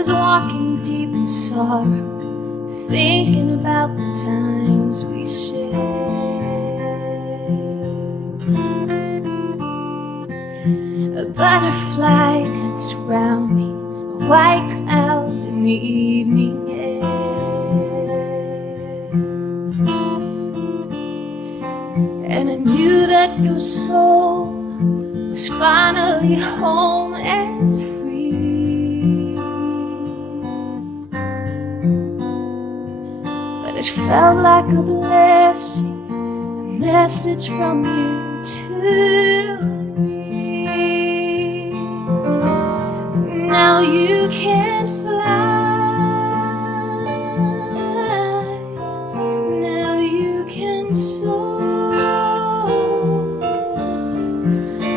was walking deep in sorrow, thinking about the times we shared. A butterfly danced around me, a white cloud in the evening air. And I knew that your soul was finally home and free. But it felt like a blessing, a message from you to me. Now you can fly, now you can soar,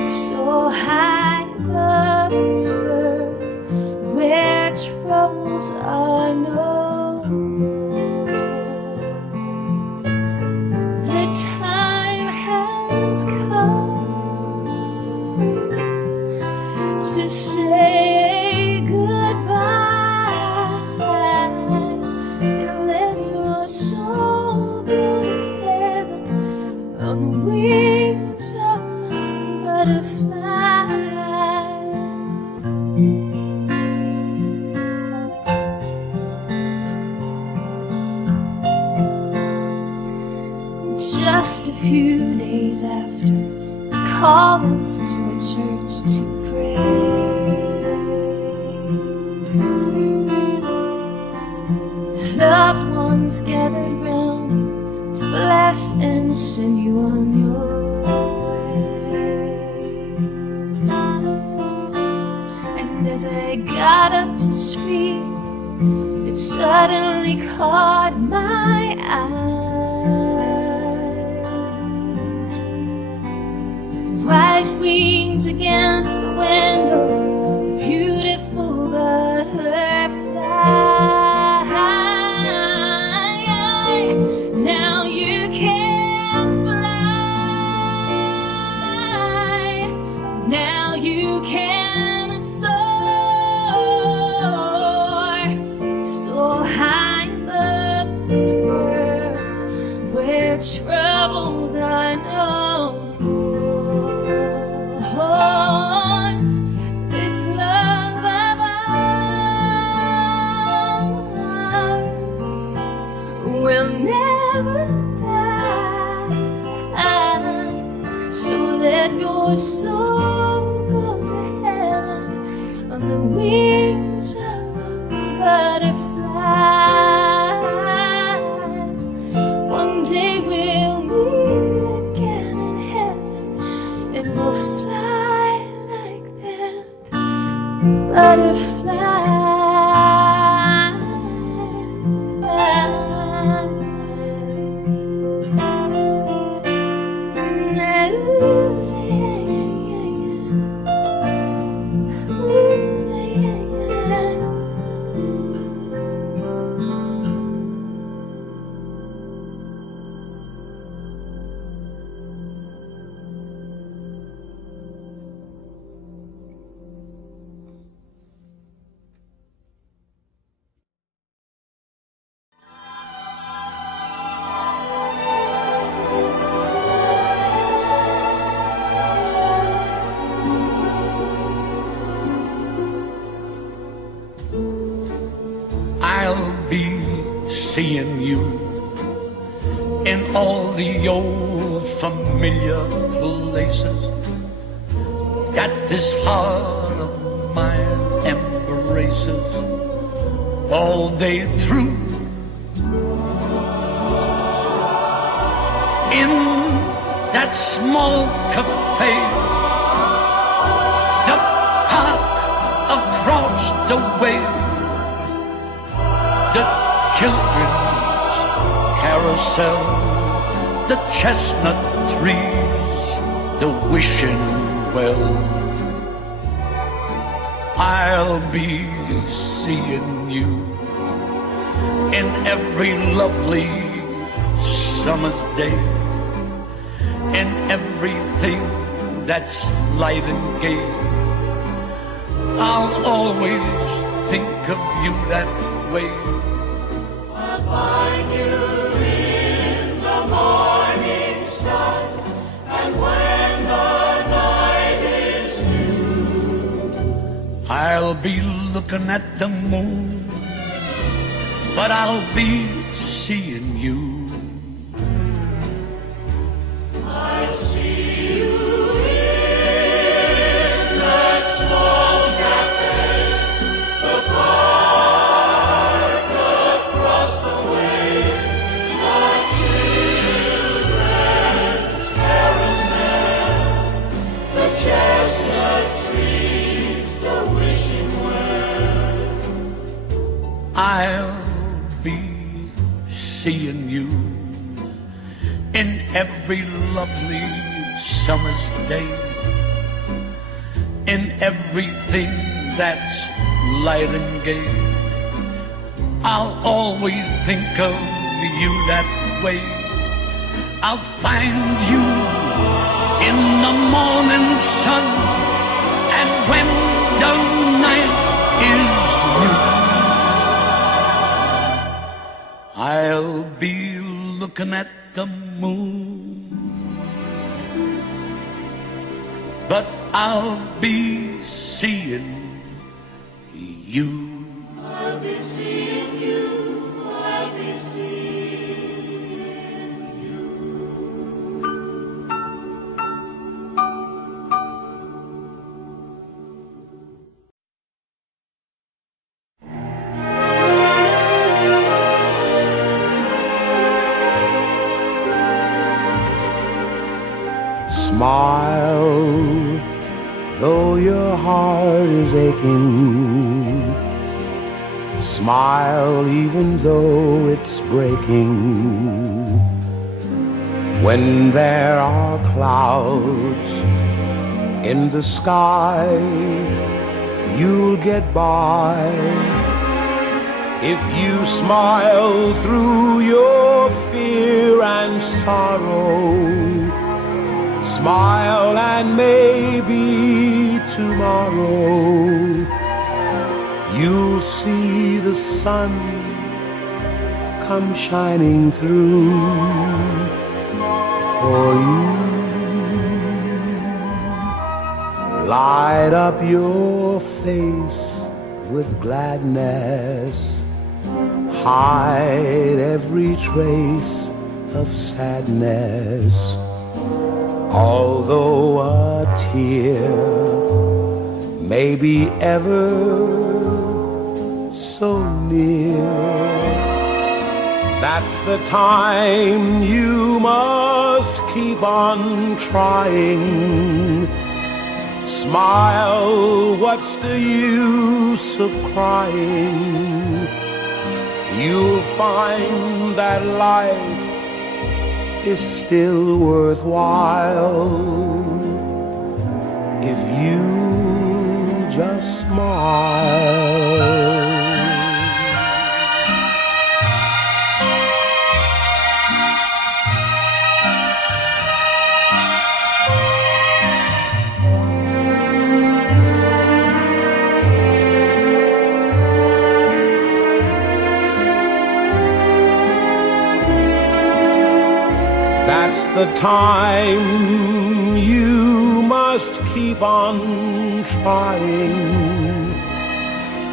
so high above this world where troubles are no more. The time has come to say goodbye and let your soul go to heaven on the wings of a butterfly. Just a few days after, he called us to a church to pray. The loved ones gathered round you to bless and send you on your way. And as I got up to speak, it suddenly caught my eye. White wings against the window, a beautiful butterfly. Now you can fly, now you can soar, so high above this world where troubles are no more. This love of ours will never die. So let your soul go to heaven on the wings of a butterfly. One day we'll meet again in heaven, and we'll fly like that butterfly. I'll be seeing you in all the old familiar places. Got this heart of mine embraces all day through. In that small cafe, the park across the way, the children's carousel, the chestnut trees, the wishing well. I'll be seeing you in every lovely summer's day, in everything that's light and gay. I'll always think of you that way. I'll find you in the morning sun, and when the night is new, I'll be looking at the moon, but I'll be seeing you. I'll see you in that small cafe, the park across the way, the children's carousel, the chestnut trees, the wishing well. I'll be seeing you in every lovely summer's day, in everything that's light and gay. I'll always think of you that way. I'll find you in the morning sun, and when the night is new, I'll be looking at the moon, but I'll be seeing you. I'll be seeing you, I'll be seeing you. Smile, though your heart is aching. Smile, even though it's breaking. When there are clouds in the sky, you'll get by. If you smile through your fear and sorrow, smile and maybe tomorrow you'll see the sun come shining through for you. Light up your face with gladness, hide every trace of sadness. Although a tear may be ever so near, that's the time you must keep on trying. Smile, what's the use of crying? You'll find that life is still worthwhile if you just smile. That's the time you must keep on trying.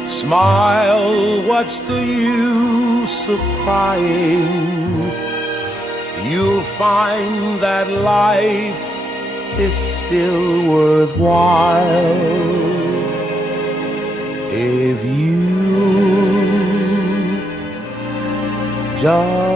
Smile, what's the use of crying? You'll find that life is still worthwhile if you just